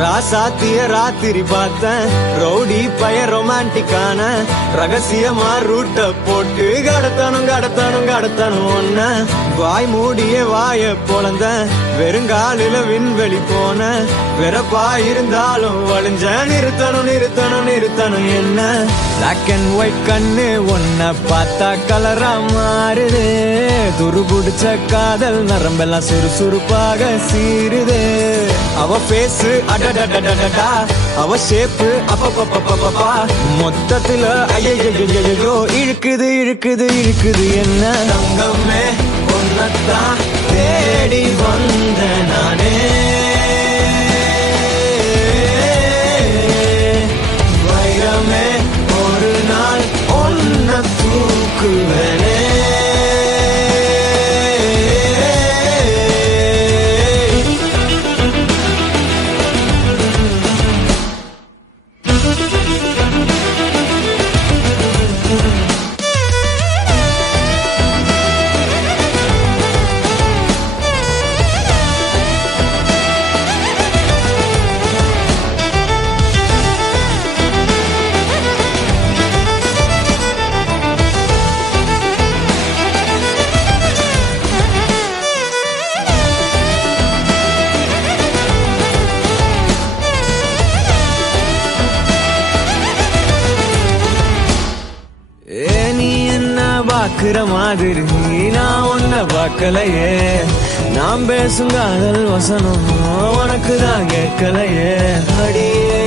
ராசாத்திய ராத்திரி பார்த்தேன் ரவுடி பய ரொமான்டிக்கான ரகசியமா ரூட்ட போட்டு கடத்தணும் ஒன்ன வாய் மூடிய வாய பொழந்த வெறுங்காலில விண்வெளி போன வெறப்பா இருந்தாலும் வழிஞ்ச நிறுத்தணும் என்ன பிளாக் அண்ட் ஒயிட் கண்ணு ஒன்ன பார்த்தா கலரா மாறுது துரு புடிச்ச காதல் நரம்பெல்லாம் சுறுசுறுப்பாக சீருது அவ பேசு அடடடடடா அவ ஷேப்பு அப்பப்பப்பப்பப்பா மொத்தத்துல ஐயோ இழுக்குது என்ன தங்கமே ஒன்னத்தான் தேடி வந்த நானே வைரமே ஒரு நாள் ஒன்ன தூக்குவனே பாக்குற மாதிரி நான் உன்ன பார்க்கலையே நாம் பேசும் காதல் வசனம் உனக்கு தான் கேட்கலையே அடியே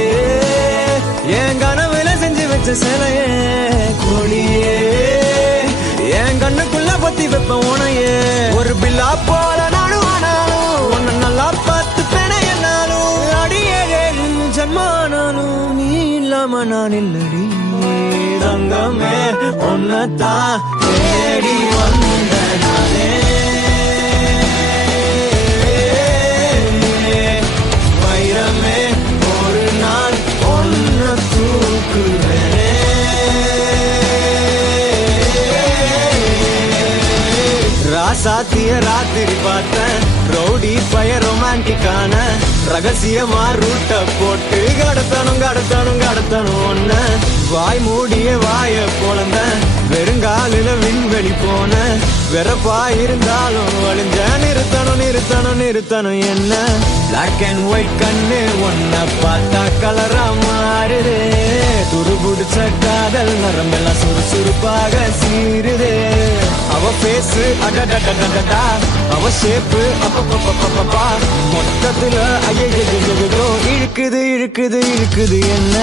என் கனவுல செஞ்சு வச்ச சிலையே கொடியே என் கண்ணுக்குள்ள பத்தி வைப்ப உனையே ஒரு பில்லா போல நானும் ஆனாலும் உன்ன நல்லா பார்த்து பெண என்னாலும் அடியே ஜன்மானாலும் நீ இல்லாம நான் இல்லடி தங்கமே ஒன்னத்தான் தேடி வந்த நானே வைரமே ஒரு நாள் ஒன்ன தூக்குவனே ராசாத்திய ராத்திரி பார்த்தேன் ரவுடி பய ரொமான்டிக்கான ரகசியமா ரூட்ட போட்டு கடத்தணும் ஒன்ன வாய் மூடிய வாய பொழந்த வெறுங்காலில விண்வெளி போன வெறப்பா இருந்தாலும் வழிஞ்ச நிறுத்தணும் என்ன பிளாக் அண்ட் ஒயிட் கண்ணு ஒன்ன பார்த்தா கலரா மாறுது துரு புடிச்ச காதல் நரம்பெல்லாம் சுறுசுறுப்பாக சீருது அவ பேசு அடடடடடா அவ ஷேப்பு அப்பப்பப்பப்பப்பா மொத்தத்துல ஐயோ இழுக்குது என்ன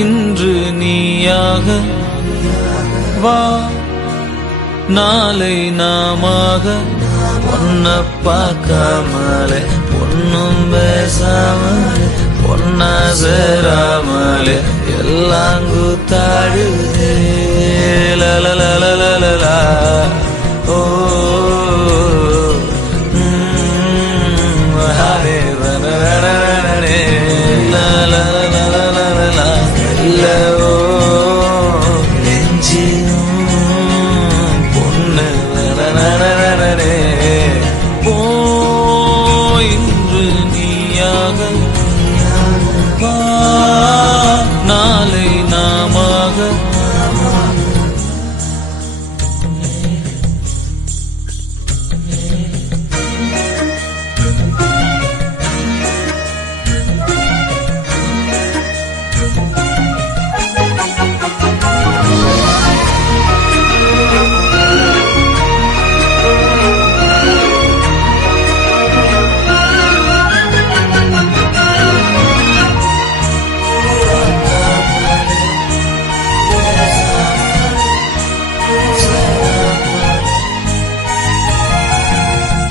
இன்று நீயாக வா நாளை நாமாக ஒன்ன பார்க்காமலே ஒன்னும் பேசாமலே ஒன்னா சேராமலே எல்லாம் கூத்தாடுதே லலலலலலா ஓ ஹரே ரனரனரனே லலலலலலா நெஞ்சிலும் பொண்ணு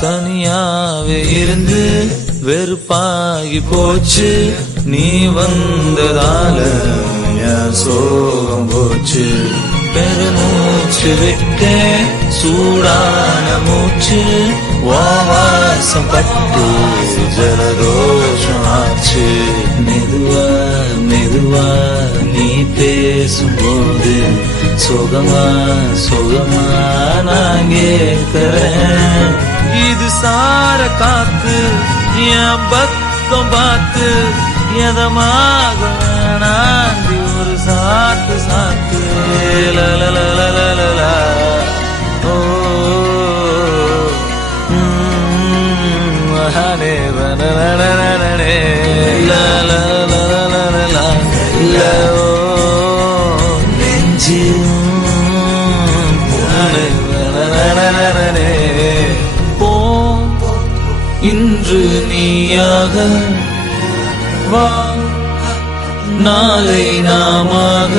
தனியாவே இருந்து வெறுப்பாகி போச்சு நீ வந்ததால என் சோகம் போச்சு பெருமூச்சு விட்டேன் சூடான மூச்சு வாசம் பட்டு ஜலதோஷம் ஆச்சு மெதுவா மெதுவா நீ பேசும்போது சுகமா சுகமா நான் கேட்கிறேன் இது சார காத்து என் பக்கம் பார்த்து எதமாக நாந்தி ஒரு சாத்து சாத்து லலலலலலலா. ஓ மகானே வனனனனனனே லலலலலலலா. ஓ நெஞ்சு பொண்ணு வனனனனனே. போ இன்று நீயாக வா நாளை நாமாக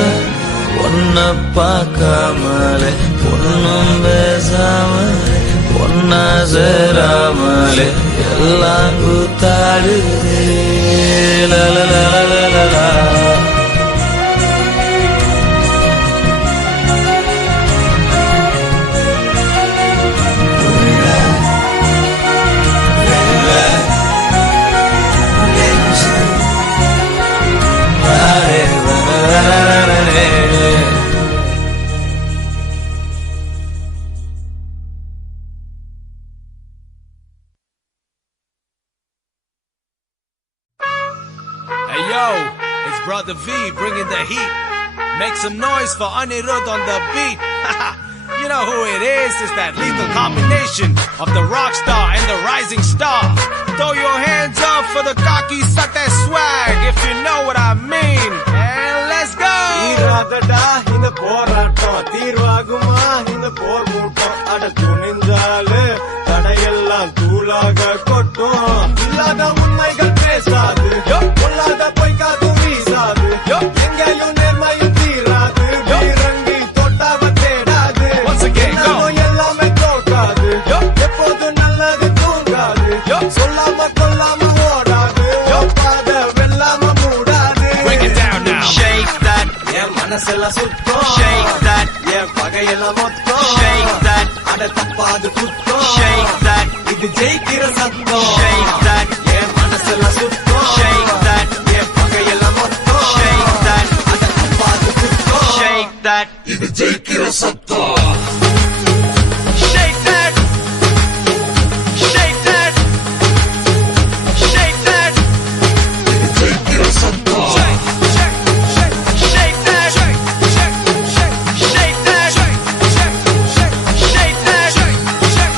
ஒன்ன பார்க்காமலே பொண்ணும் பேசாமலே ஒன்னா சேராமலே எல்லாம் கூத்தாடுதே லலலலலலலா. Hey yo, it's Brother V bringing the heat. Make some noise for Anirudh on the beat. You know who it is, it's that lethal combination of the rock star and the rising star. Throw your hands up for the cocky suck that swag, if you know what I mean. And let's go! தீராதடா இந்த போராட்டம் தீர்வாகுமா இந்த போர் மூட்டம் அட துணிஞ்சாலே தடையெல்லாம் தூளாக கொட்டும் இல்லாத உண்மைகள் பேசாது பொல்லாத பொய்க்காதும் வீசாது எங்கேயும் நேர்மையும் தீராது வீரங்கி தொட்டாவ தேடாது எல்லாமே தோக்காது எப்போதும் நல்லது தூங்காது சொல்லாம கொல்லாம ஓடாது பாத வெல்லாம மூடாது. Shake that, என் மனசெல்லாம் சுத்தம் shake that, என் பகையெல்லாம் மொத்தம் shake that, அட தப்பாது குத்தம் shake that, இது ஜெயிக்கிற சத்தம் shake that, என் மனசெல்லாம் சுத்தம் shake that, என் பகையெல்லாம் மொத்தம் shake that, அட தப்பாது குத்தம் shake that, இது ஜெயிக்கிற சத்தம் shake that, shake that, shake that, இது ஜெயிக்கிற சத்தம் shake, shake, shake, shake that, shake, shake, shake, shake that, shake, shake, shake, shake that, shake, shake.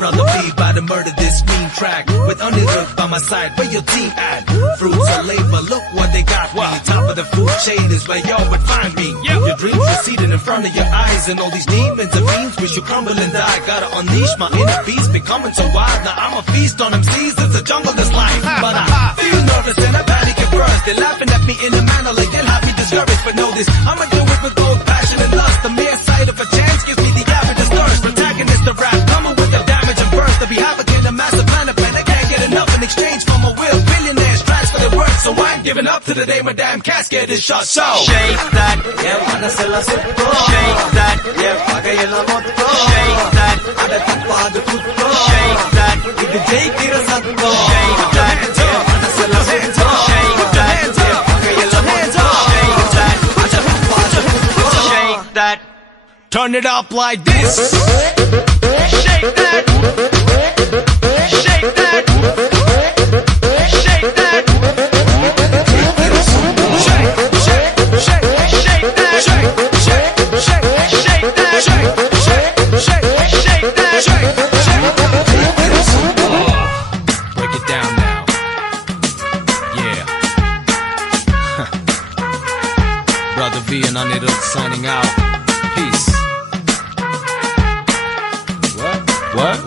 Brother B about to murder this mean track with Anirudh by my side. Where your team at? Fruits of labor, look what they got me. Top of the food chain is where y'all would find me. Your dreams are seated in front of your eyes, and all these demons and fiends wish you crumble and die. Gotta unleash my inner beast, becoming so wild. Now I'm a feast on them seas, it's a jungle that's life. But I feel nervous and I panic at first. They're laughing at me in a manner like they'll have me discouraged. But know this, I'ma do it with both passion and lust. The mere sight of a chance gives me the average thirst. Protagonist of rap, coming with the damage and burst. To be havoc in a massive plan of plan, I can't get enough in exchange for my will. Billionaires transfer their worth, so I ain't giving up to the day my damn casket is shut. So shake that, என் மனசெல்லாம் சுத்தம் shake that, என் பகையெல்லாம் மொத்தம் shake that, அட தப்பாது குத்தம் shake that, இது ஜெயிக்கிற சத்தம் shake that, என் மனசெல்லாம் சுத்தம் shake that, என் பகையெல்லாம் மொத்தம் shake that, அட தப்பாது குத்தம் shake that. Turn it up like this. Shake that. Shake that. Shake that. Shake, shake, shake, shake that. Shake, shake, shake, shake that. Shake, shake, shake, shake that. Shake, shake. Break it down now. Yeah. Brother V and Anirudh signing out. Peace. What?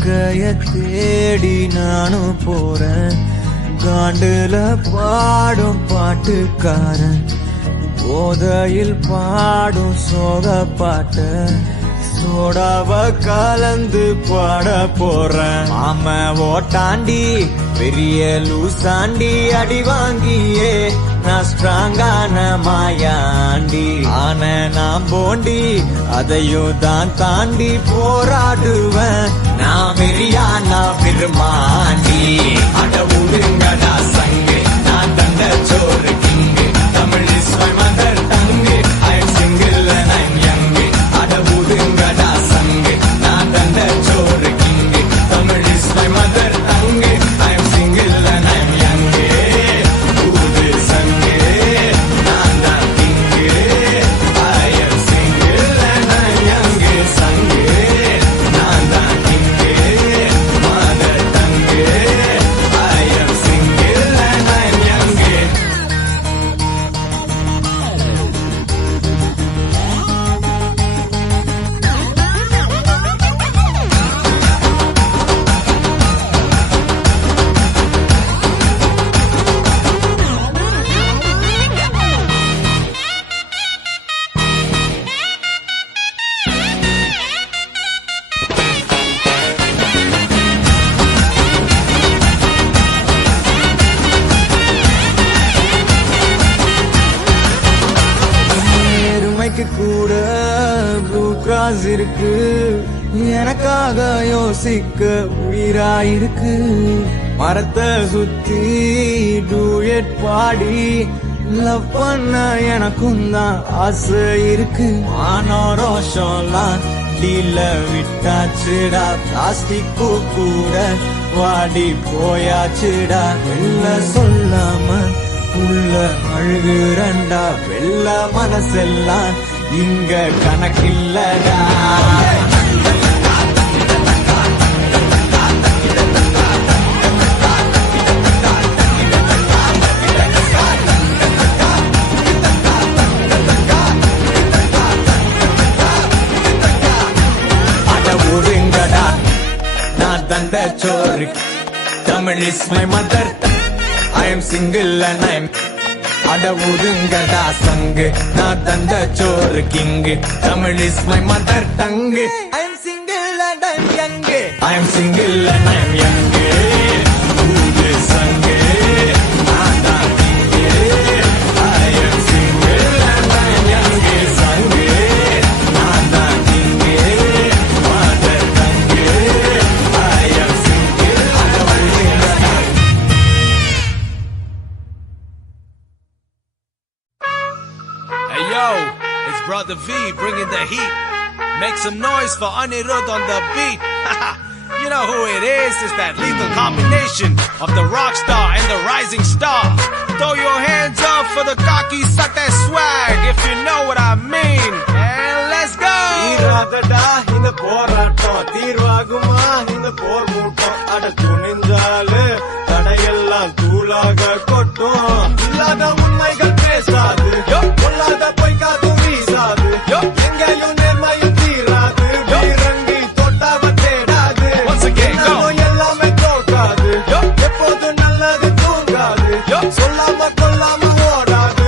வாழ்க்கைய தேடி நானும் போறேன். காண்டுல பாடும் பாட்டுக்காரன் போதையில் பாடும் சோக பாட்ட சோடாவ கலந்து பாட போறேன். ஆம ஓட்டாண்டி பெரிய லூசாண்டி அடி வாங்கியே நான் ஸ்ட்ராங்கான மாயாண்டி ஆன நான் போண்டி அதையும் தான் தாண்டி போராடுவேன். நான் வெறியா நான் பெருமாண்டி அட உடுங்கடா சங்கு நான் தண்ட சோறு king Tamil is my mother tongue I am single and I am young அட உடுங்கடா சங்கு நான் தண்ட சோறு king Tamil is my mother tongue I am single and I am young ஊது சங்கு நான் தான் king I am single and I am young சங்கு நான் தான் king mother tongue I am single and I am young. நேர்மைக்கு கூட ப்ளூ கிராஸ் இருக்கு, எனக்காக யோசிக்க உயிராயிருக்கு. மரத்தை சுத்தி டூயட் பாடி லவ் பண்ண எனக்கும் தான் ஆசை இருக்கு. ஆனோ ரோஷம்லாம் டீல விட்டாச்சுடா, பிளாஸ்டிக் கூட வாடி போயாச்சுடா. வெள்ள சொல்லாம உள்ள அழுகுறண்டா, வெள்ள மனசெல்லாம் இங்க கணக்கில்லடா. அட ஒருங்கடா நான் தந்த சோறு Tamil is my mother I am single and I am அட ஒதுங்கடா சங்கு நான் தந்த சோறு king Tamil is my mother tongue I am single and I am young I am single and I am young ஊது சங்கு நான் தான் king I am single and I am young சங்கு நான் தான் king mother tongue I am single அட ஒதுங்கடா. Hey yo, it's Brother V bringing the heat. Make some noise for Anirudh on the beat. You know who it is, it's that lethal combination of the rock star and the rising star. Throw your hands up for the cocky, suck that swag, if you know what I mean. And let's go! தீராதடா இந்த போராட்டம், தீர்வாகுமா இந்த போர் மூட்டம். அட துணிஞ்சாலு தடையெல்லாம் தூளாக கொட்டும். இல்லாத உண்மைகள் பேசாது, பொல்லாத பொய்க்காதும் வீசாது, எங்கேயும் நேர்மையும் தீராது. வீரங்கி தொட்டாவ தேடாது, எல்லாமே தோற்காது, எப்போதும் நல்லது தூங்காது. சொல்லாம கொல்லாம ஓடாது,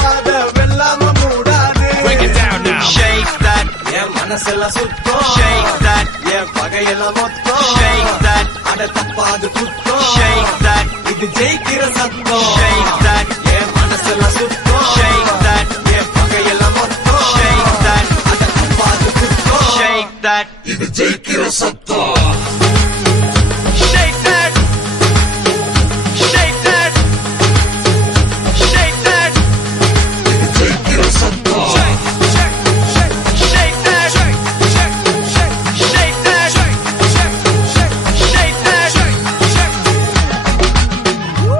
பாத வெல்லாம மூடாது. Break it down now. Shake that, என் மனசெல்லாம் சுத்தம், shake that, என் பகையெல்லாம் மொத்தம். shake that, அட தப்பாது குத்தம், shake that, இது ஜெயிக்கிற சத்தம். shake that, என் மனசெல்லாம் சுத்தம், shake that, என் பகையெல்லாம் மொத்தம். shake that, அட தப்பாது குத்தம், shake that, இது ஜெயிக்கிற சத்தம். shake that, shake that, shake that, ஜெயிக்கிற சத்தம். shake, shake, shake, shake that, shake, shake, shake, shake that, shake, shake, shake, shake that, shake, shake.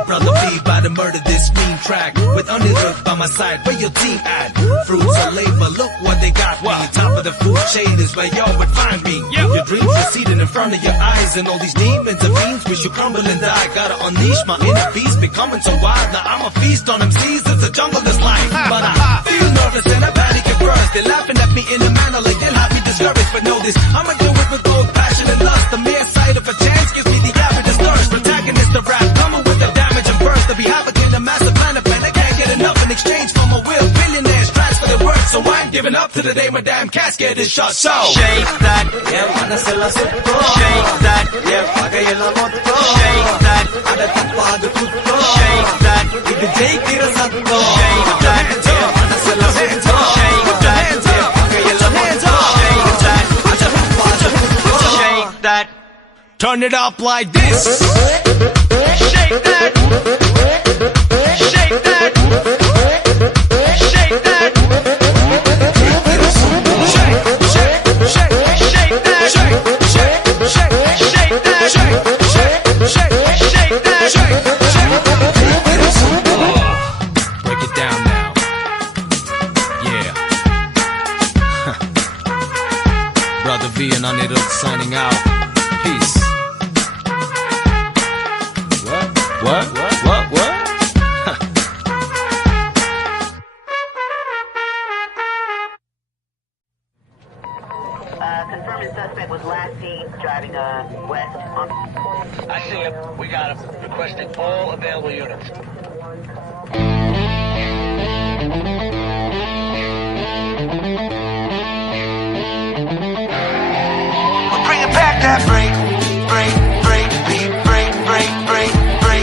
Brother B about to murder this mean track with Anirudh by my side. Where your team at? Fruits of labor, look what they got me. Top of the food chain is where y'all would find me. Your dreams receding in front of your eyes, and all these demons and fiends wish you crumble and die. Gotta unleash my inner beast, becoming so wild. Now I'm a feast on them seas, it's a jungle that's life. But I feel nervous and I panic at first. They're laughing at me in a manner like they'll have me discouraged. But know this, I'ma do it with both passion and lust. Just the mere sight of a chance gives me the average thirst. Protagonist of rap, coming with the damage and burst. To be havoc in a massive plan of pen, I can't get enough in exchange for my will. Billionaires tracks for the work, so I ain't giving up to the day my damn casket is shut. So Shake that, என் மனசுல சுத்தோ shake that, என் பகையில மொத்தோ shake that, அட தப்பாது குத்தோ shake that, இது ஜெயிக்கிற சத்தோ shake that, என் மனசுல சுத்தோ shake that, என் பகையில மொத்தோ shake that, அட தப்பாது குத்தோ shake that, turn it up like this. shake that, shake that, shake that. Break it down now. Yeah. Brother V and Anirudh signing out. Peace. What? Confirming suspect was last seen driving west on. I see him. We got him. Requesting all available units. We're bringing back that break beat, break beat, break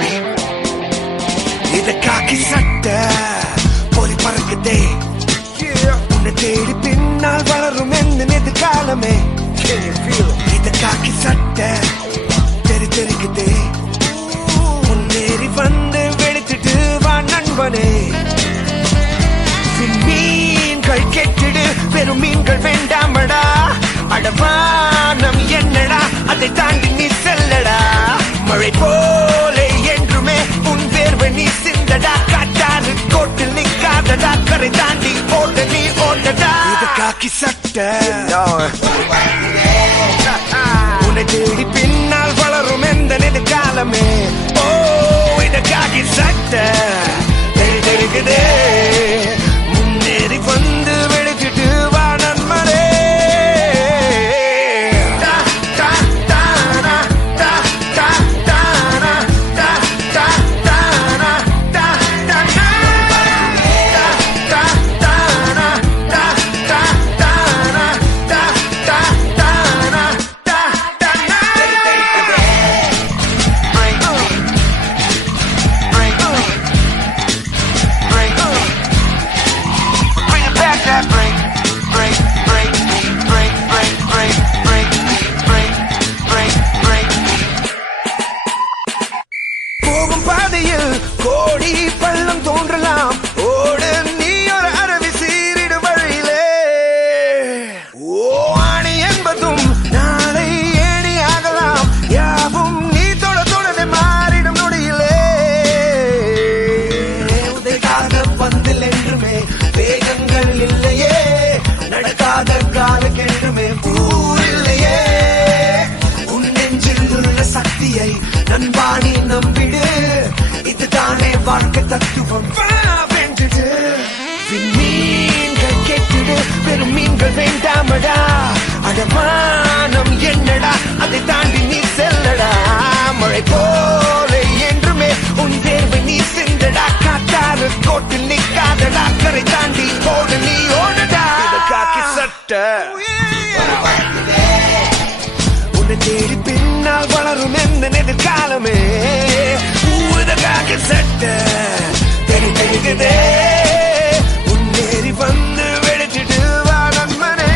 beat. இது காக்கி சட்டை போலி பறக்குதே, உன்னை தேடி பின்னால் வளரும் எந்த எதிர்காலமே. இது காக்கி சட்டை தெரிக்குதே, முன்னேறி வந்து வெளுத்துட்டு வா நண்பனே. மீன்கள் கெட்டிடு, பெரும் மீன்கள் வேண்டாமடா. அடவானம் என்னடா, அதை தாண்டி நீ செல்லடா. மழை போல என்றுமே உன் வேர்வை நீ சிந்தடா. காட்டாறு கோட்டில் நிக்காதடா, கரை தாண்டி ஓட நீ ஓடடா. இது காக்கி சட்டை உன்னை தேடி பின்னால் வளரும் எந்த எதிர்காலமே. ஓ இது காக்கி சட்டை தெரிக்குதே, முன்னேறி வந்து வெளுத்துட்டு வா நண்பனே. போகும் பாதையில் கோடி பள்ளம் தோன்றலாம், ஓடு நீ ஒரு அருவி சீரிடு வழியிலே. ஓ ஆணி என்பதும் நாளை ஏணி ஆகலாம், யாவும் நீ தொடவே மாறிடும் நொடியிலே. உதைக்காக பந்தில் என்றுமே வேகங்கள் இல்லையே, நடக்காத காலுக்கென்றுமே ஊர் இல்லையே. உன் நெஞ்சில் உள்ள சக்தியை நண்பாணி நம்பிடு, இதுதானே வாழ்க்கை தத்துவம். வென்றுடு மீன்கள் கெட்டிடு, பெரும் மீன்கள் வேண்டாமடா. அடமானம் என்னடா, அதை தாண்டி நீ செல்லடா. மழை போல என்றுமே உன் வேர்வை நீ சிந்தடா. காட்டாறு கோட்டில் நிக்காதடா, கரை தாண்டி ஓட நீ ஓடடா. இது காக்கி சட்டை உன்னை தேடி பின்னால் வளரும் எந்த எதிர்காலமே. ஊதகாக சட்ட தெரிக்குதே, முன்னேறி வந்து வெளுத்துட்டு வா நண்பனே.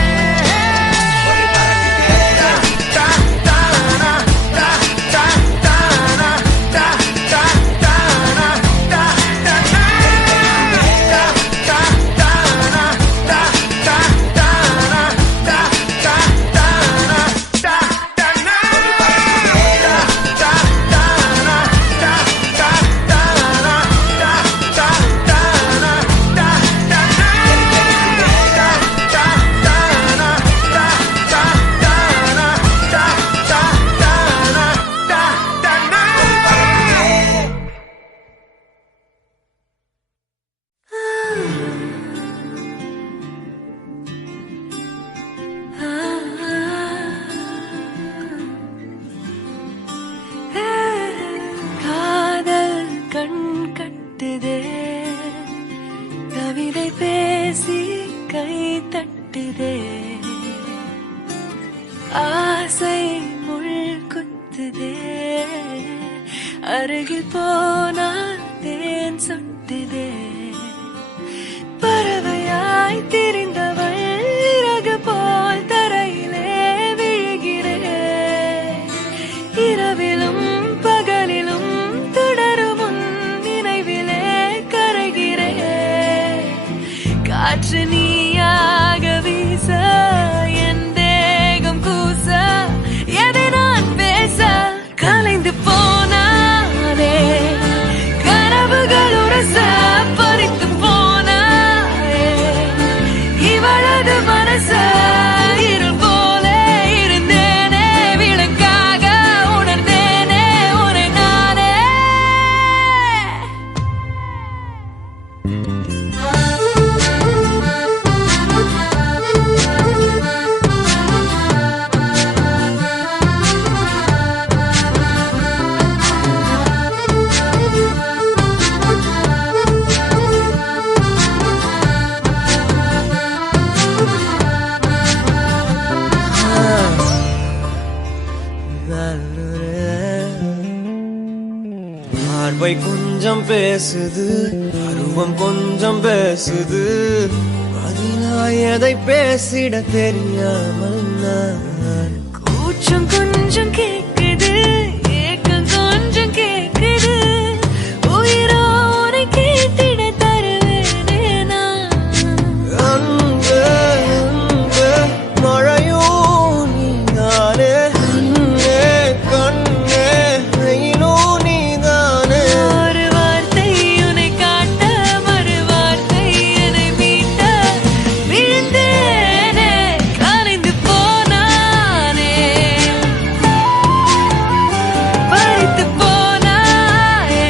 ஆசை முள் குத்துதே அருகில் போனால் தேன் சொட்டுதே பறவையாய் திரிந்தவள் இறகு போல் தரையிலே விழுகிறேன் இரவிலும் பகலிலும் தொடரும் உன் நினைவிலே கரைகிறேன் காற்று நீயாக வீச என் தேகம் கூச எதை நான் பேச கலைந்து போனானே கனவுகள் உரச பறித்து போனாயே இவளது மனச இருள் போல இருந்தேனே விளக்காக உணர்ந்தேனே உன்னை நானே பார்வை கொஞ்சம் பேசுது அருவம் கொஞ்சம் பேசுது பதிலாய் எதை பேசிட தெரியாமல் நான் கூச்சம் கொஞ்சம் கேக்குது ஏக்கம் கொஞ்சம் கேக்குது உயிரோ உன்னை கேட்டிட தருவேனே நான் அன்பு அன்பு மழையோ நீதானே கண்ணே கண்ணே வெயிலோ நீதானே ஒரு வார்த்தை உன்னை காட்ட மறு வார்த்தை என்னை மீட்ட விழுந்தேனே கலைந்து போனானே பறித்து போனாயே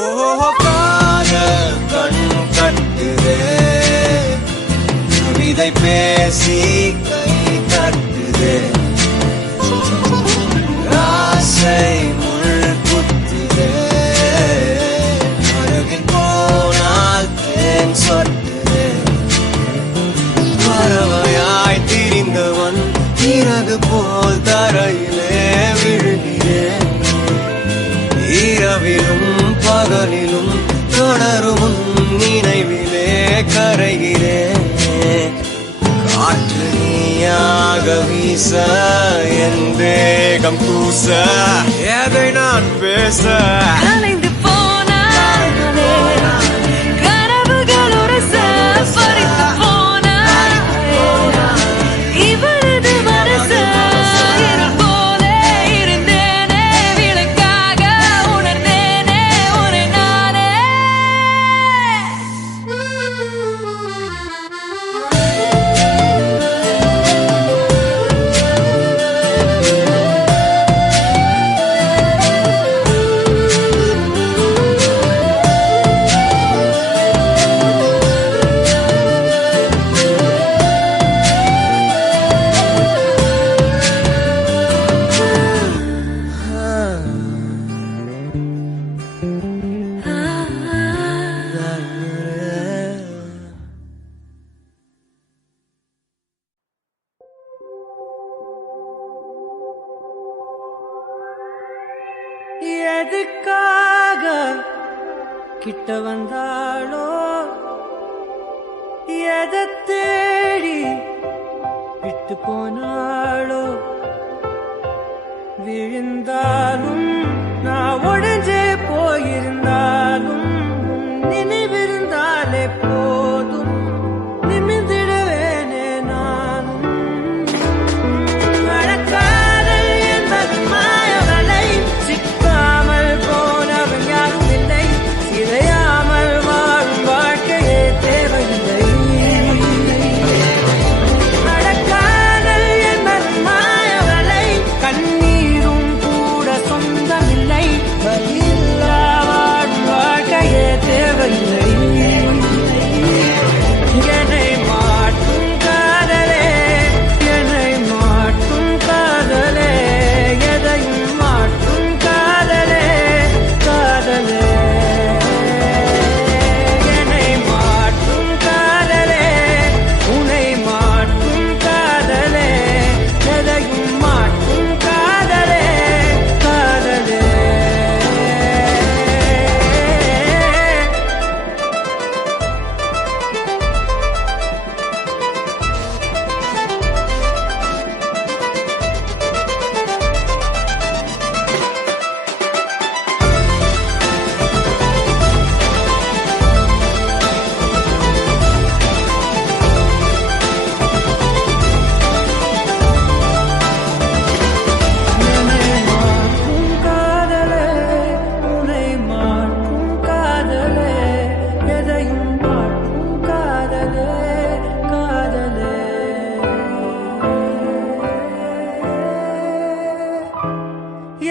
ஓ காதல் கண் கட்டுதே கவிதை பேசி கை தட்டுதே ஆசை முள் குத்துதே அருகில் போனால் தேன் சொட்டுதே பறவையாய் திரிந்தவன் இறகு போல் தரையிலே விழுகிறேன் இரவிலும் பகலிலும் தொடரும் உன் நினைவிலே கரைகிறேன் காற்று நீயாக வீச என் தேகம் கூச எதை நான் பேச கலைந்து போனானே கனவுகள் உரச பறித்து போனாயே இவளது மனச இருள் போல இருந்தேனே விளக்காக உணர்ந்தேனே உன்னை நானே எதுக்காக கிட்ட வந்தாளோ எதை தேடி விட்டு போனாளோ விழுந்தாலும் நான் உடைஞ்சே போயிருந்தாலும் உன் நினைவிருந்தாலே போதும் நிமிர்ந்திடுவேனே நானும் மழக்காதல் என்பது மாயவலை சிக்காமல் போனவன் யாரும் இல்லை சிதையாமல் வாழும் வாழ்க்கையே தேவையில்லை மழக்காதல் என்பது மாய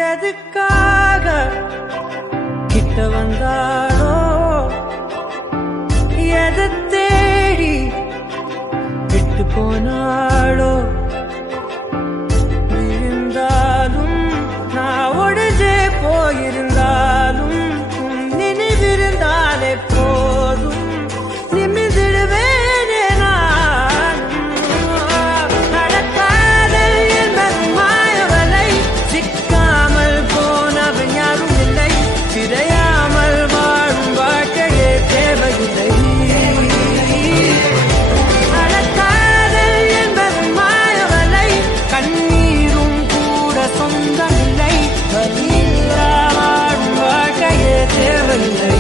எதுக்காக கிட்ட வந்தாளோ எதை தேடி விட்டு போனாளோ இருந்தாலும் நான் ஒடிஞ்சே போயிருந்தாலும் நினைவிருந்தாலே போதும் நிமிர்ந்திடுவேனே நான் நடக்காதல் என்பது மாயவலை சிக்காமல் போனவன் யாரும் இல்லை சிதையாமல் வாழும் வாழ்க்கையே தேவையில்லை நடக்காதல் என்பது மாயவலை கண்ணீரும் கூட சொந்தமில்லை வலியில்லா வாழும் வாழ்க்கையே தேவையில்லை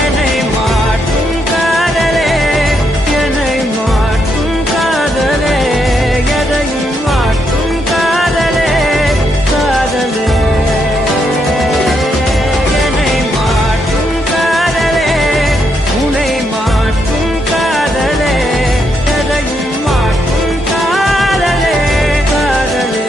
என்னை மாற்றும் காதலே என்னை மாற்றும் காதலே எதையும் மாற்றும் காதலே காதலே என்னை மாற்றும் காதலே உன்னை மாற்றும் காதலே எதையும் மாற்றும் காதலே காதலே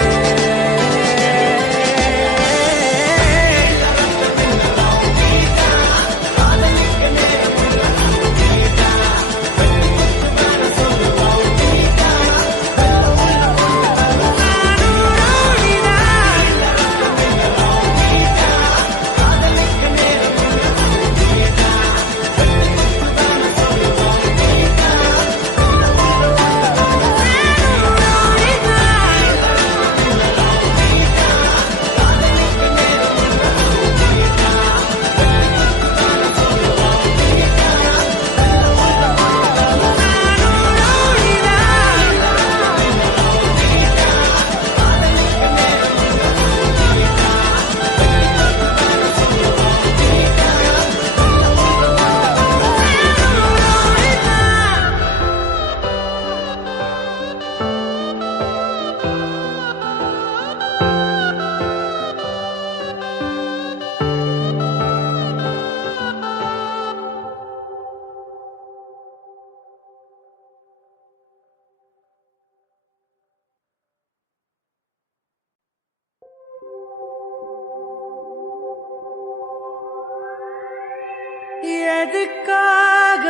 எதுக்காக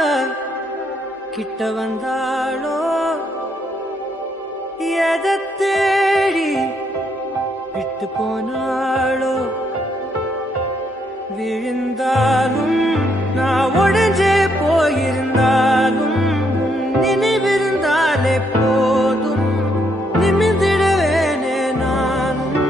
கிட்ட வந்தாளோ எதை தேடி விட்டு போனாளோ விழுந்தாலும் நான் உடைஞ்சே போயிருந்தாலும் நினைவிருந்தாலே போதும் நிமிர்ந்திடுவேனே நானும்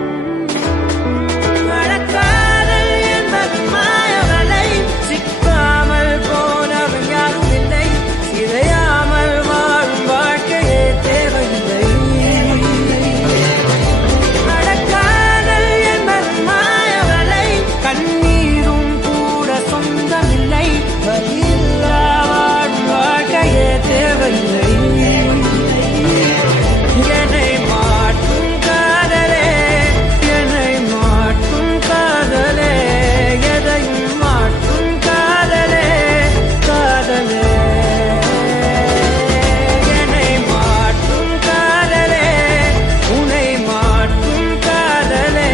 நடக்காதல் என்பது மாயவலை சிக்காமல் போனவன் யாரும் இல்லை சிதையாமல் வாழும் வாழ்க்கையே தேவையில்லை நடக்காதல் என்பது மாயவலை கண்ணீரும் கூட சொந்தமில்லை வலியில்லா வாழும் வாழ்க்கையே தேவையில்லை என்னை மாற்றும் காதலே என்னை மாற்றும் காதலே எதையும் மாற்றும் காதலே காதலே என்னை மாற்றும் காதலே உன்னை மாற்றும் காதலே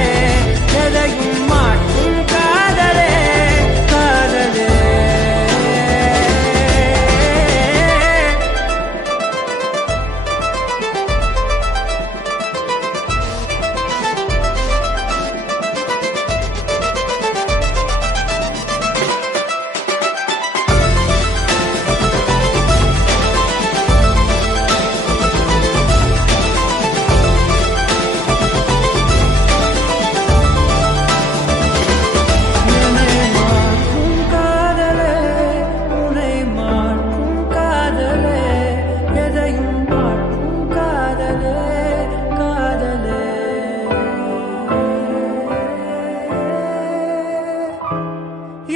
எதையும் மாற்றும் காதலே காதலே என்னை மாற்றும் காதலே உன்னை மாற்றும் காதலே எதையும் மாற்றும் காதலே காதலே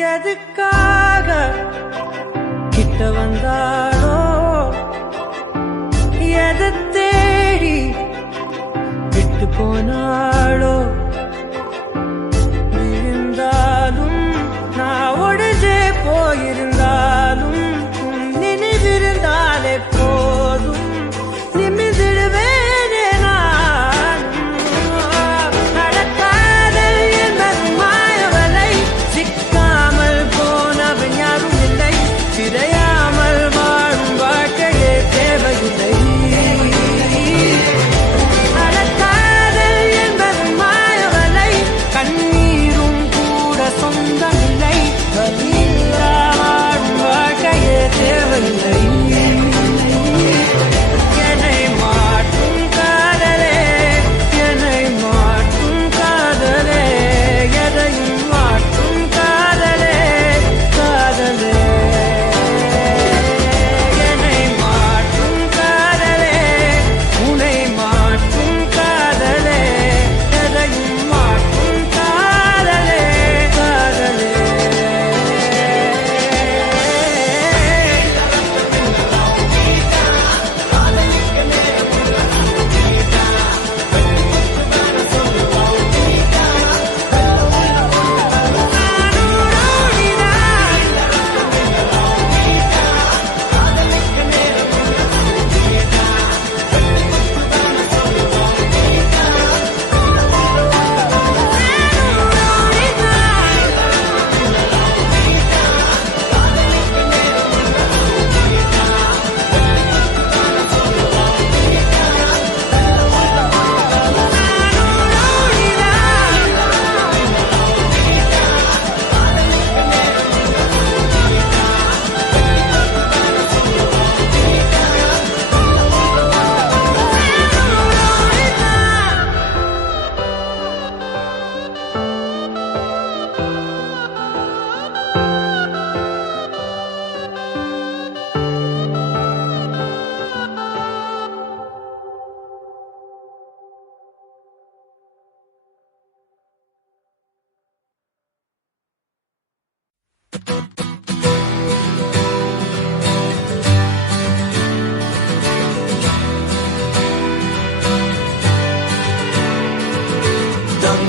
எதுக்காக கிட்ட வந்தாளோ எதை தேடி விட்டு போனாளோ இருந்தாலும் நான் ஒடிஞ்சே போயிருந்தாலும் நினைவிருந்தாலே போதும் நிமிர்ந்திடுவேனே நான்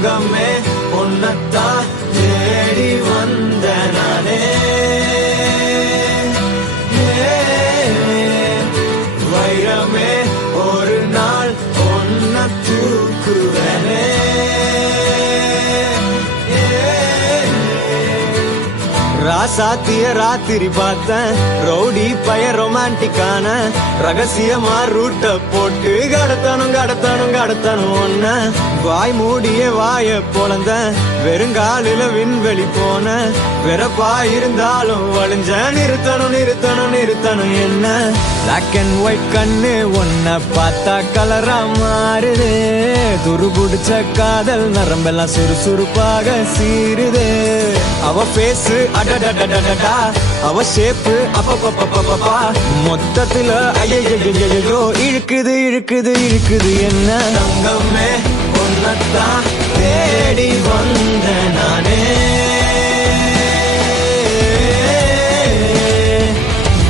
தங்கமே உன்னத்தான் தேடி வந்த நானே வைரமே ஒரு நாள் ஒன்ன தூக்குவனே ராசாத்திய ராத்திரி பார்த்தேன் ரவுடி பய ரொமான்டிக்கான ரகசியமா ரூட்ட போட்டு கடத்தணும் ஒன்ன வாய் மூடிய வாய பொழந்த வெறுங்காலில விண்வெளி போன வெறப்பா இருந்தாலும் வழிஞ்ச நிறுத்தணும் என்ன பிளாக் அண்ட் ஒயிட் கண்ணு ஒன்ன பார்த்தா கலரா மாறுது துருபுடிச்ச காதல் நரம்பெல்லாம் சுறுசுறுப்பாக சீருது அவ பேசு அடடடடடடா அவ ஷேப்பு அப்பப்பப்பப்பப்பா மொத்தத்துல ஐயோ இழுக்குது என்ன தங்கமே உன்னத்தான் தேடி வந்த நானே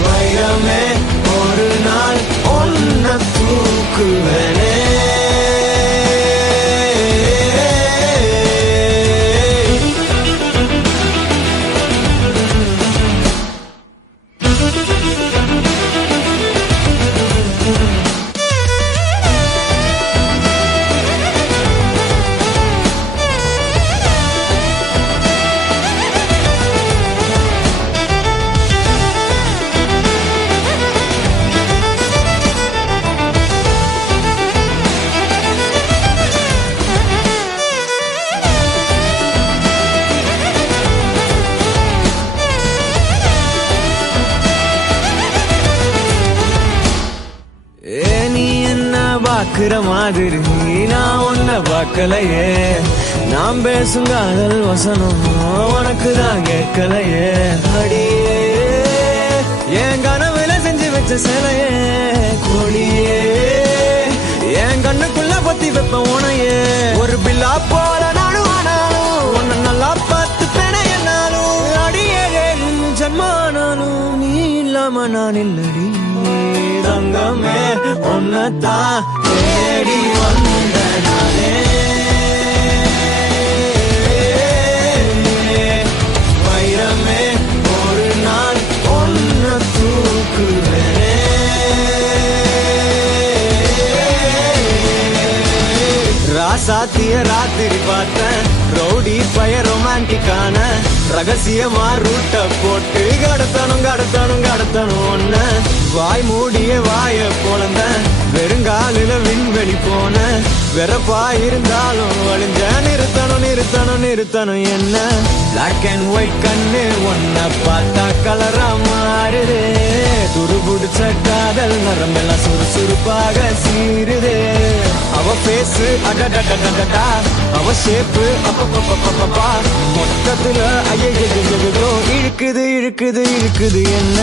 வைரமே ஒரு நாள் ஒன்ன தூக்குவனே பாக்குற மாதிரி நான் உன்ன பார்க்கலையே நாம் பேசும் காதல் வசனம் உனக்கு தான் கேட்கலையே அடியே என் கனவுல செஞ்சு வச்ச சிலையே கொடியே என் கண்ணுக்குள்ள பத்தி வைப்ப உனையே ஒரு பில்லா போல நானும் ஆனாலும் உன்னை நல்லா பார்த்து பெண என்னாலும் அடியே ஜன்மானாலும் நீ இல்லாம நான் இல்லடி தங்கமே உன்னத்தான் தேடி வந்த நானே வைரமே ஒரு நாள் ஒன்ன தூக்குவனே ராசாத்திய ராத்திரி பார்த்தேன் ரவுடி பய ரொமான்டிக்கான ரகசியமா ரூட்ட போட்டு கடத்தணும் ஒன்ன வாய் மூடிய வாய பொழந்த வெறுங்காலில விண்வெளி போன வெறப்பா இருந்தாலும் வழிஞ்ச நிறுத்தணும் என்ன பிளாக் அண்ட் ஒயிட் கண்ணு ஒன்ன பார்த்தா கலரா மாறுது துருபுடிச்ச காதல் நரம்பெல்லாம் சுறுசுறுப்பாக சீருது அவ பேசு அடடடடடா அவ ஷேப்பு அப்பப்பப்பப்பப்பா மொத்தத்துல ஐயோ இழுக்குது என்ன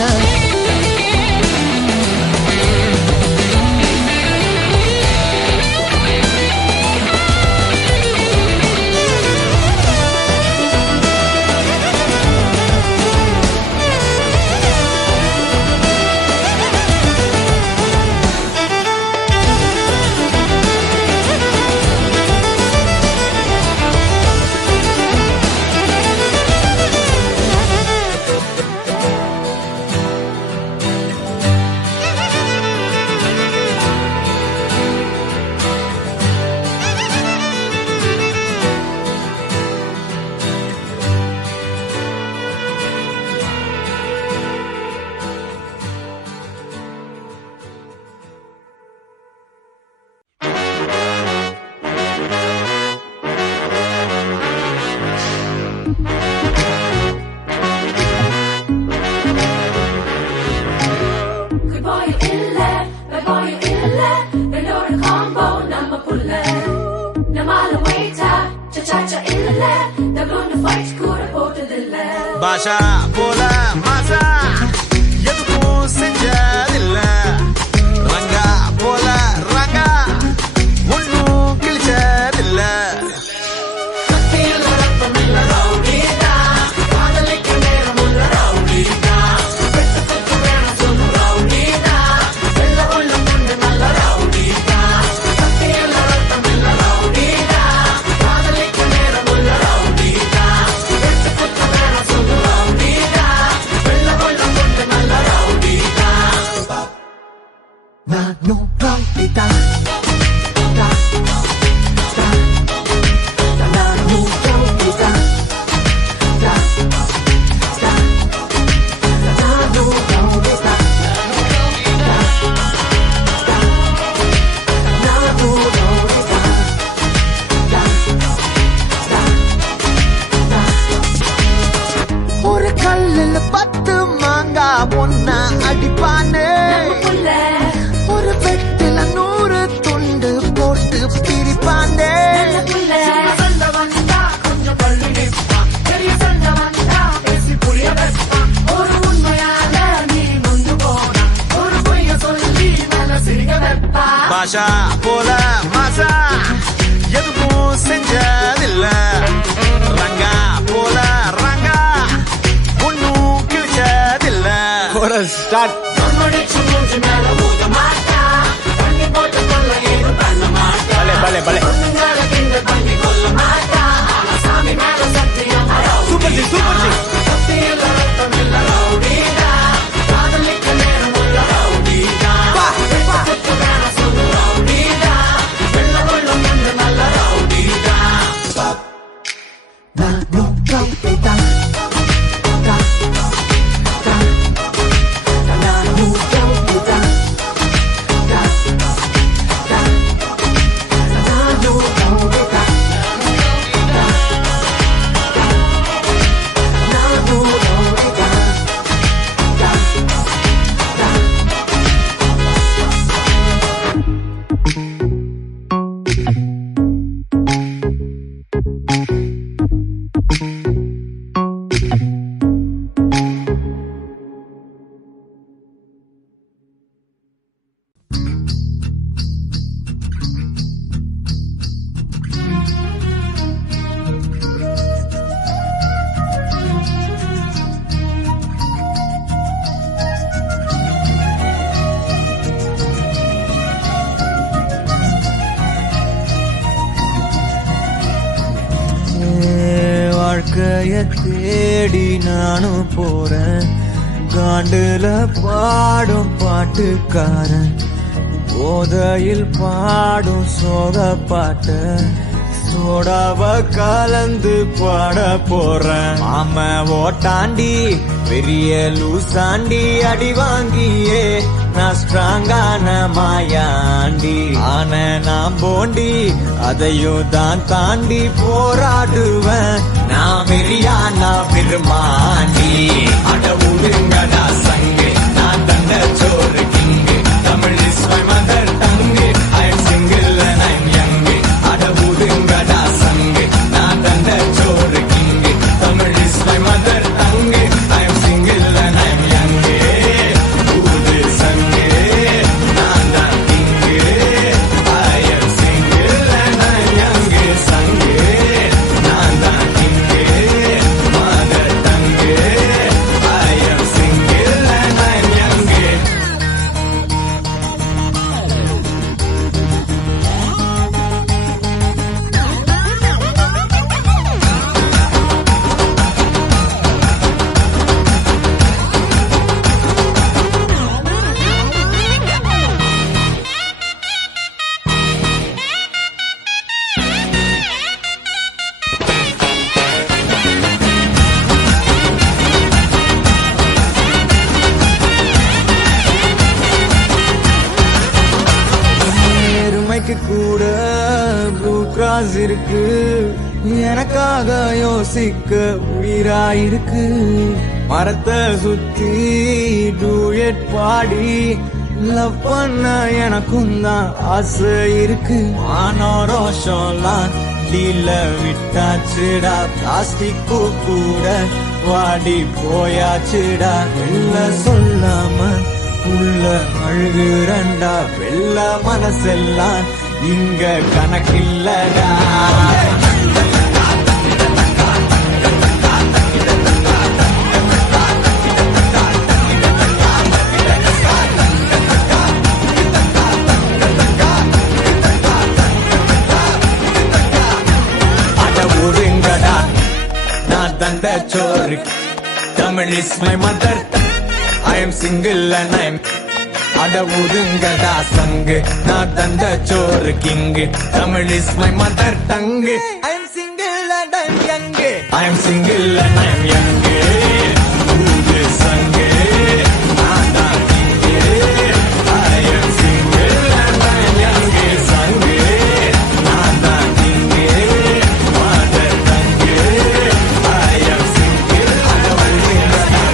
பாஷா போல மாசா எதுக்கும் செஞ்சதில்ல ரங்கா போல ரங்கா ஒன்னும் கிழிச்சதில்ல வாழ்க்கைய தேடி நானும் போறேன் காண்டுல பாடும் பாட்டுக்காரன் போதையில் பாடும் சோக பாட்ட சோடாவ கலந்து பாட போறேன் ஆம ஓட்டாண்டி பெரிய லூசாண்டி அடி வாங்கியே நான் ஸ்ட்ராங்கான மாயாண்டி ஆன நான் போண்டி அதையும் தான் தாண்டி போராடுவேன் நான் வெறியா நான் பெருமாண்டி அட உடுங்கடா சங்கு நான் தண்ட சோறு king Tamil is my mother tongue I am single and I am young அட உடுங்கடா சங்கு நான் தண்ட சோறு king Tamil is my mother tongue I am single and I am young ஊது சங்கு நான் தான் king I am single and I am young சங்கு நான் தான் king mother tongue I am single and I am young நேர்மைக்கு கூட ப்ளூ கிராஸ் இருக்கு எனக்காக யோசிக்க உயிராயிருக்கு மரத்தை சுத்தி டூயட் பாடி லவ் பண்ண எனக்கும் தான் ஆசை இருக்கு ஆனோரோஷம்லாம் டீல விட்டாச்சுடா பிளாஸ்டிக் கூட வாடி போயாச்சுடா வெள்ள சொல்லாம உள்ள அழுகுறண்டா வெள்ள மனசெல்லாம் இங்க கணக்கில்லடா அட ஒருங்கடா நான் தந்த சோறு Tamil is my mother I am single and I am அட ஒதுங்கடா சங்கு நான் தந்த சோறு king Tamil is my mother tongue I am single and I am young I am single and I am young ஊது சங்கு நான் தான் king I am single and I am young சங்கு நான் தான் king mother tongue I am single அட ஒதுங்கடா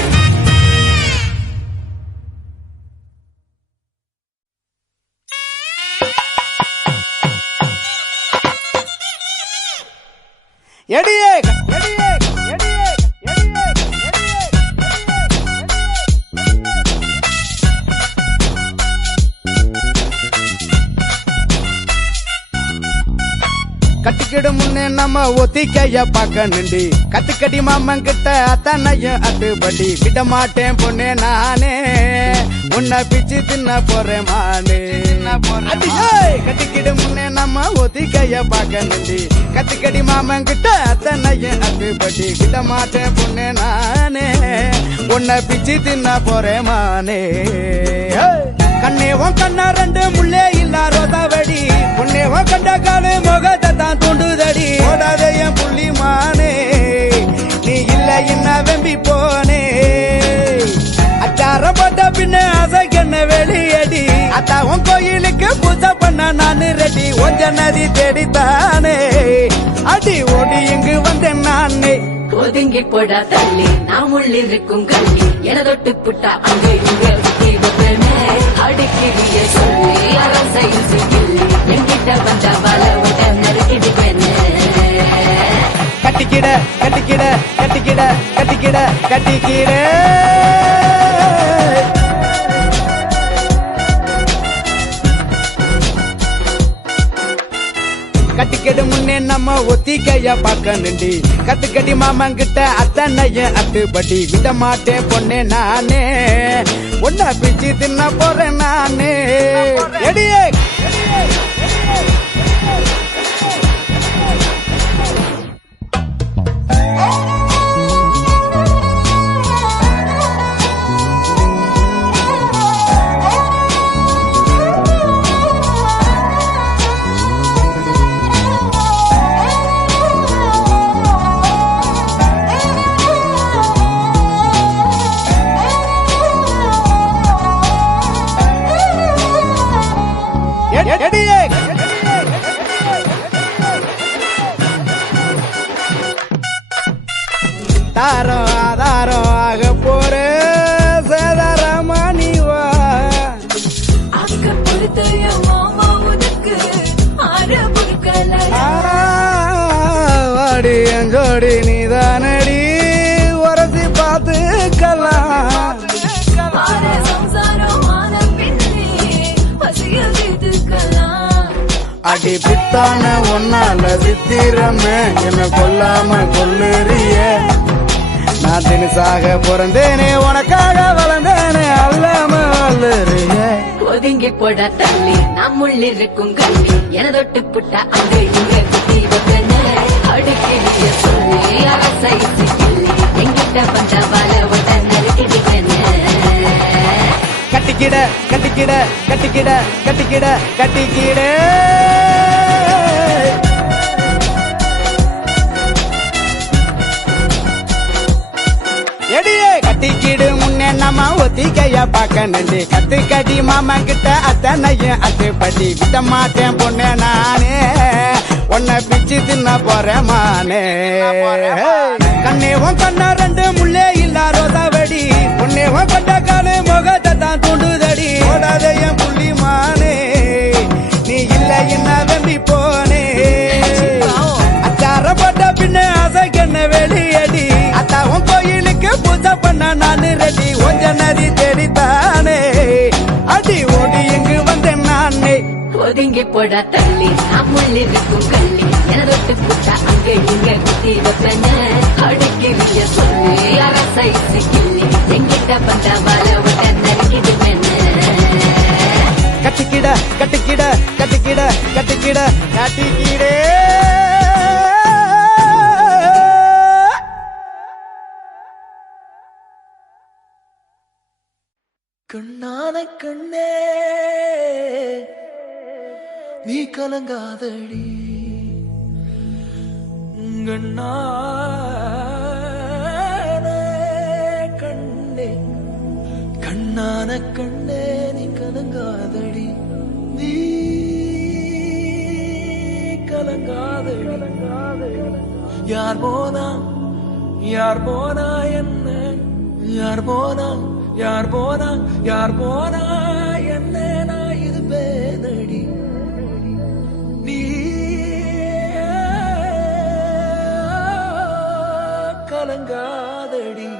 எடியே கட்டிக்கிடு முன்னே நம்ம ஒத்திக்கைய பார்க்கணுண்டி கத்துக்கடி மாமன் கிட்ட அத்தனையும் அத்துபடி விட மாட்டேன் பொண்ணே நானே உன்னை பிச்சு தின்ன போறேன் மானே கட்டிக்கிடு முன்னே நம்ம ஒத்திக்கைய பார்க்கணுண்டி கத்துக்கடி மாமன் கிட்ட அத்தனையும் அத்துபடி விட மாட்டேன் பொண்ணே நானே உன்னை பிச்சு தின்ன போறேன் மானே கண்ணேவன் கண்ணா ரெண்டு முள்ளே இல்ல ரோதாவடி உன்னேவன் கண்ட காலு முகத்தை தான் தூண்டுதடி ஓடாதே என் புள்ளி மானே நீ இல்ல என்ன வெம்பி போனே அச்சாரம் போட்ட பின்ன அசைக்கண்ண வெளியடி அத்தாவும் கோயிலுக்கு பூஜை பண்ண நானு ரெடி ஒஞ்ச நதி தேடித்தானே அடி ஓடி இங்கு வந்தேன் நானே ஒதுங்கி போடா தள்ளி நாம் உள்ளிருக்கும் கல்வி என தொட்டு புட்டா அங்கு இங்க அடிக்கிறிய சொல்லி அரசையில் சிக்கில்லி என்கிட்ட வந்த வள விட நறுக்கிடு கட்டிக்கிட கட்டிக்கிட கட்டிக்கிட கட்டிக்கிட கட்டிக்கிட கட்டிக்கிடு முன்னே நம்ம ஒத்திக்கைய பார்க்கணுண்டி கத்துக்கடி மாமன் கிட்ட அத்தனையும் அத்துபடி விட மாட்டேன் பொண்ணே நானே உன்னை பிச்சு தின்ன போறேன் நானே எடியே வட்டாரம் ஆதாரம் ஆக போற சேதாரமா நீ வா. அக்க பொறுத்தைய மாமா உனக்கு ஆற பொறுக்கலையா வாடி எஞ்சோடி நீதானடி உரசி பார்த்துக்கலாம். ஆற சம்சாரம் ஆன பின்னே பசியில் தீர்த்துக்கலாம். அடி பித்தான ஒன்னால சித்திரமே என்ன கொல்லாம கொல்லுறிய. நான் தினசாக பிறந்தேனே உனக்காக வளர்ந்தேனே அல்லாம வல்லுறிய. ஒதுங்கி போட தள்ளி நம்முள்ளிருக்கும் கள்ளி என தொட்டு புட்ட அங்க இங்க குத்தி வைப்பன அடுக்கிறிய சொல்லி அரசை கிள்ளி எங்கிட்ட வந்த வல ஒட்ட நறுக்கிடுக்கன. கட்டிக்கிட கட்டிக்கிட கட்டிக்கிட கட்டிக்கிட கட்டிக்கிட. எடியே கட்டிக்கிடு முன்னே நம்ம ஒத்திக்கைய பாக்க நண்டி கத்துக்கடி மாமா கிட்ட அத்தனையும் அத்துப்படி விட மாட்டேன் பொண்ணே நானே உன்னை பிச்சு தின்ன போறேன் மானே. கண்ணேவும் கண்ணா ரெண்டு முள்ளே இல்ல ரோதாவடி பொன்னேவும் கொண்ட காலு முகத்தை தான் தூண்டுதடி. ஓடாத என் புள்ளி மானே நீ இல்ல என்ன வெம்பி போனே. அச்சார போட்ட பின்ன அசைக்கண்ண வெளியடி அத்தாவும் கோயிலுக்கு பூஜை பண்ண நானு ரெடி. கொஞ்ச நதி தேடித்தானே அடி ஓடி இங்கு வந்தேன் நானே. ஒதுங்கி போட தள்ளி நம்முள்ளிருக்கும் கள்ளி என தொட்டு புட்ட அங்க இங்க குத்தி வைப்பன அடுக்கிறிய சொல்லி அரசை கிள்ளி எங்கிட்ட வந்த வல ஒட்ட நறுக்கிடுக்கன. கட்டிக்கிட கட்டிக்கிட கட்டிக்கிட கட்டிக்கிட கட்டிக்கிடே. கண்ணான கண்ணே நீ கலங்காதடி. கண்ணான கண்ணே கண்ணான கண்ணே நீ கலங்காதடி. நீ கலங்காதடி. யார் போனா என்ன யார் போனா யார் போனா யார் போனா என்ன நான் இது பேனடி. நீ கலங்காதடி.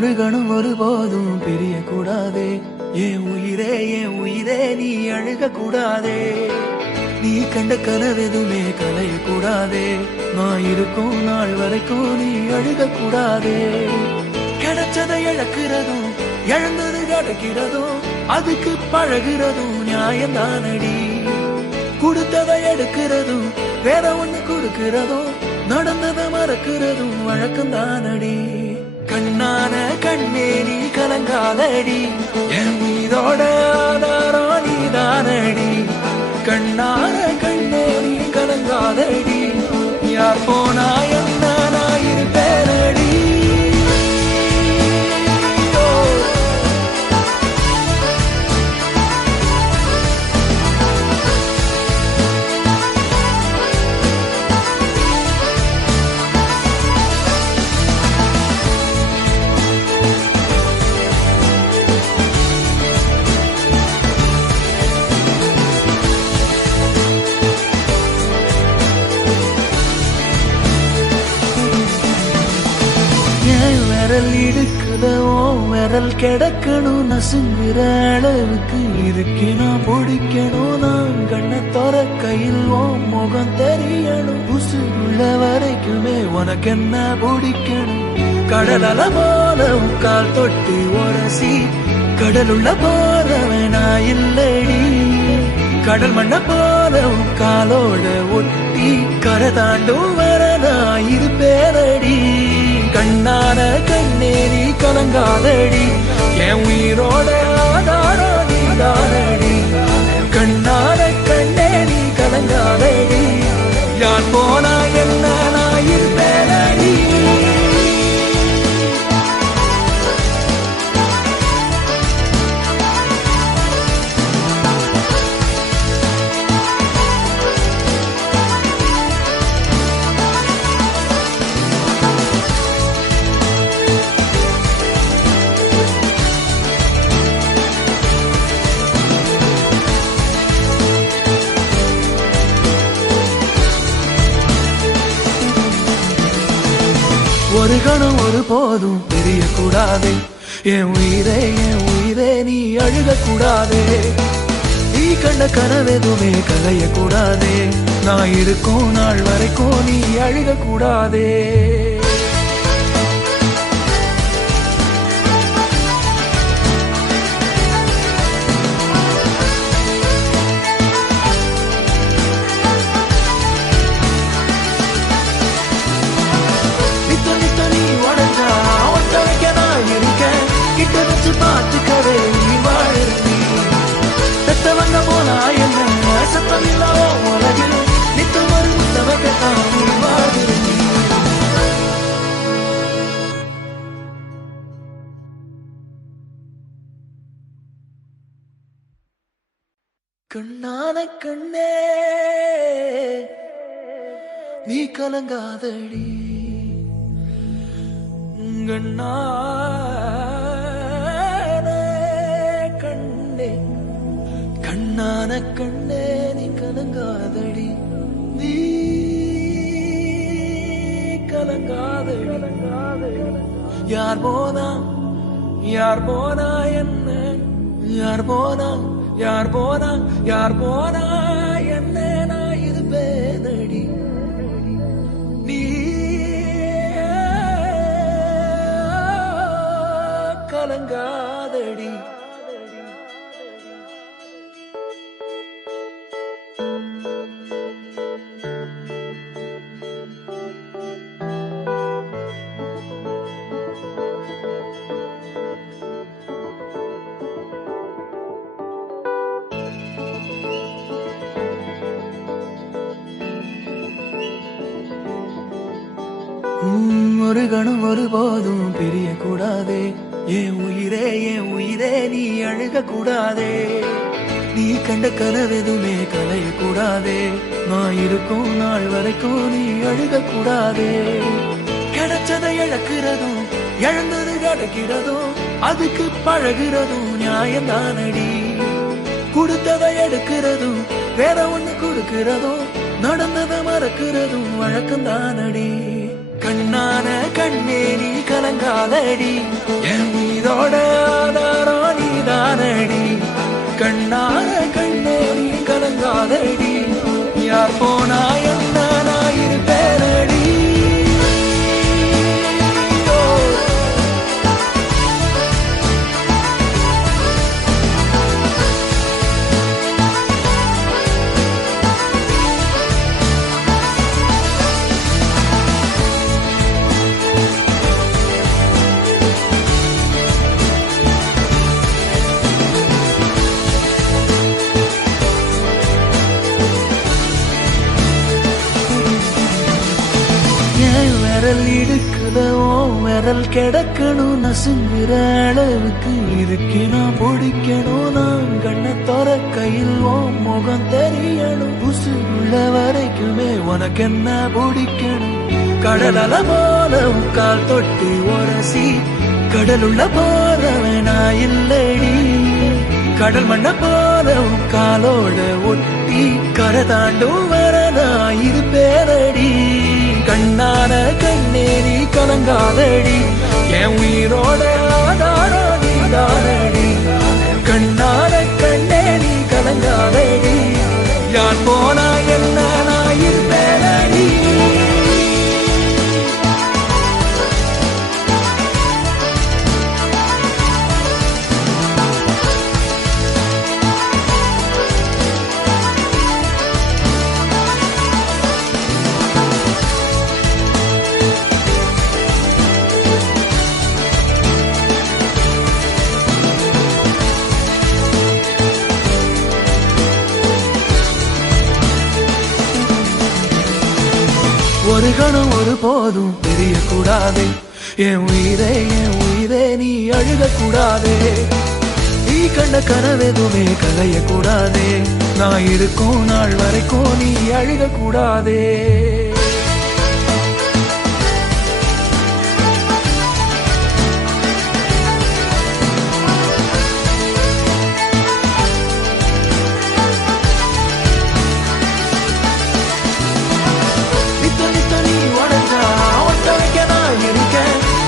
ஒரு கணம் ஒருபோதும் பிரிய கூடாதே. என் உயிரே நீ அழுக கூடாதே. நீ கண்ட கனவெதுமே கலைய கூடாதே. நான் இருக்கும் நாள் வரைக்கும் நீ அழுக கூடாதே. கிடைச்சதை இழக்கிறதும் இழந்தது கிடைக்கிறதும் அதுக்கு பழகிறதும் நியாயம்தானடி. கொடுத்ததை எடுக்கிறதும் வேற ஒண்ணு கொடுக்கிறதும் நடந்ததை மறக்கிறதும் வழக்கம்தானடி. கண்ணான கண்ணே நீ கலங்காதடி. என் மீதோட ஆதாரம் நீதானடி. கண்ணான கண்ணே நீ கலங்காதடி. யார் போனா என்ன நான் இருப்பேனடி. விரல் இடுக்குதோ விரல் கிடக்கணும் நசுங்குற அளவுக்கு இருக்கு. நான் பிடிக்கணும் நான் கண்ணை தோற கையில் முகம் தெரியணும். உசுருள்ள வரைக்குமே உனக்கு என்ன பிடிக்கணும். கடலல போல கால் தொட்டு உரசி கடலுள்ள போறவன் நான் இல்லடி. கடல் மண்ண போல காலோட ஒட்டி கரை தாண்டும் வர நான் இருப்பேனடி. கண்ணான கண்ணே நீ கலங்காதடி. என் உயிரோட ஆதாரம் நீதான். யார் போனா என்ன நான் இருப்பேனடி. ஒரு கணம் ஒரு போதும் தெரியக்கூடாதே, என் உயிரே நீ அழுகக்கூடாதே. நீ கண்ட கனவெதுமே கலையக்கூடாதே, நான் இருக்கும் நாள் வரைக்கும் நீ அழுகக்கூடாதே. கிட்ட வச்சு பார்த்துக்கவே நீ வாழி பெத்தவங்க போனா என்ன சத்தமில்லோ உலகில் நித்தம் ஒரு முத்தவக்கத்தான் நீ வாழி. கண்ணான கண்ணே நீ கலங்காதடி, கண்ணா கண்ணான கண்ணே நீ கலங்காதடி, நீ கலங்காதடி. யார் போனா என்ன, யார் போனா என்ன நான் இருப்பேனடி. நீ கலங்காதடி. ஒரு கணம் ஒரு போதும் பிரியக்கூடாதே, என் உயிரே நீ அழுகக்கூடாதே. நீ கண்ட கனவெதுமே கலையக்கூடாதே, நான் இருக்கும் நாள் வரைக்கும் நீ அழுகக்கூடாதே. கிடைச்சதை இழக்கிறதும் இழந்தது கிடைக்கிறதும் அதுக்கு பழகிறதும் நியாயம்தானடி. கொடுத்ததை எடுக்கிறதும் வேற ஒண்ணு கொடுக்கிறதும் நடந்ததை மறக்கிறதும் வழக்கம்தானடி. கண்ணான கண்ணே நீ கலங்காதடி, என் மீதோட ஆதாரம் நீதானடி. கண்ணான கண்ணே நீ கலங்காதடி, யார் போனா என்ன நான் இருப்பேனடி. விரல் இடுக்குதோ விரல் கிடக்கணும் நசுங்குற அளவுக்கு இருக்கு. நான் பிடிக்கணும் நான் கண்ண தோற கையில் முகம் தெரியணும். உசுள்ள வரைக்குமே உனக்கு என்ன பிடிக்கணும். கடல் அல போல கால் தொட்டு உரசி கடலுள்ள போறவன் நான் இல்லடி. கடல் மண்ண போல காலோட ஒட்டி கரை தாண்டும் வர நான் இருப்பேனடி. கண்ணான கண்ணே நீ கலங்காதடி, என் உயிரோட ஆதாரம் நீதானடி. கண்ணான கண்ணே நீ கலங்காதடி, யார் போனா என்ன நான் இருப்பேனடி. ஒரு கணம் ஒரு போதும் தெரியக்கூடாதே என் உயிரே நீ அழுகக்கூடாதே நீ கண்ட கனவெதுமே கலையக்கூடாதே நான் இருக்கும் நாள் வரைக்கும் நீ அழுகக்கூடாதே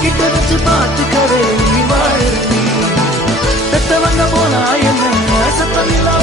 கிட்ட வச்சு பார்த்துக்கவே நீ வாழ பெத்தவங்க போனா என்ன சத்தம் இல்லா